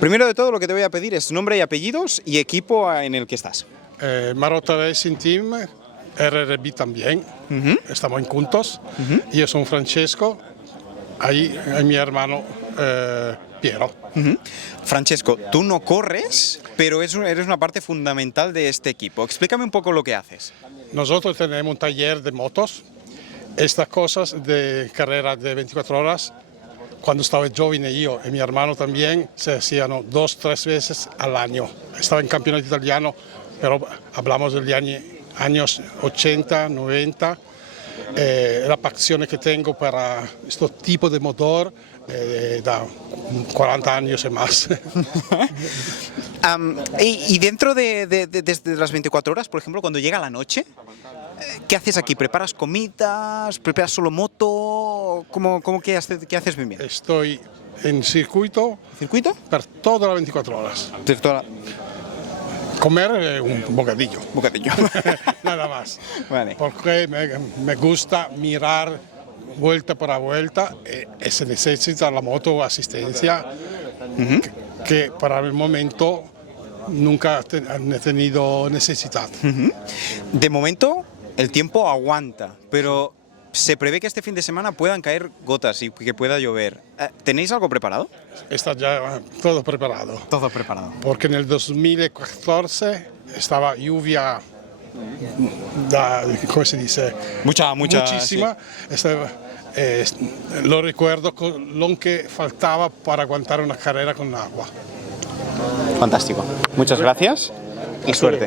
Primero de todo, lo que te voy a pedir es nombre y apellidos y equipo en el que estás. Marotta Racing Team, RRB también, estamos juntos. Yo soy Francesco, ahí hay mi hermano Piero. Francesco, tú no corres, pero eres una parte fundamental de este equipo. Explícame un poco lo que haces. Nosotros tenemos un taller de motos, estas cosas de carrera de 24 horas. Cuando estaba joven yo y mi hermano también, se hacían 2 o 3 veces al año. Estaba en campeonato italiano, pero hablamos de los años 80, 90. La pasión que tengo para este tipo de motor da 40 años y más. Y dentro desde las 24 horas, por ejemplo, cuando llega la noche, ¿qué haces aquí? ¿Preparas comidas? ¿Preparas solo moto? ¿Qué haces bien? Estoy en circuito. ¿Circuito? Per todas las 24 horas. Comer un bocadillo. Bocadillo. Nada más. Vale. Porque me gusta mirar vuelta por vuelta y se necesita la moto asistencia que para el momento nunca he tenido necesidad. De momento el tiempo aguanta, pero se prevé que este fin de semana puedan caer gotas y que pueda llover. ¿Tenéis algo preparado? Está ya todo preparado. Todo preparado. Porque en el 2014 estaba lluvia, ¿cómo se dice? Muchísima. Sí. Lo recuerdo con lo que faltaba para aguantar una carrera con agua. Fantástico. Muchas gracias y suerte.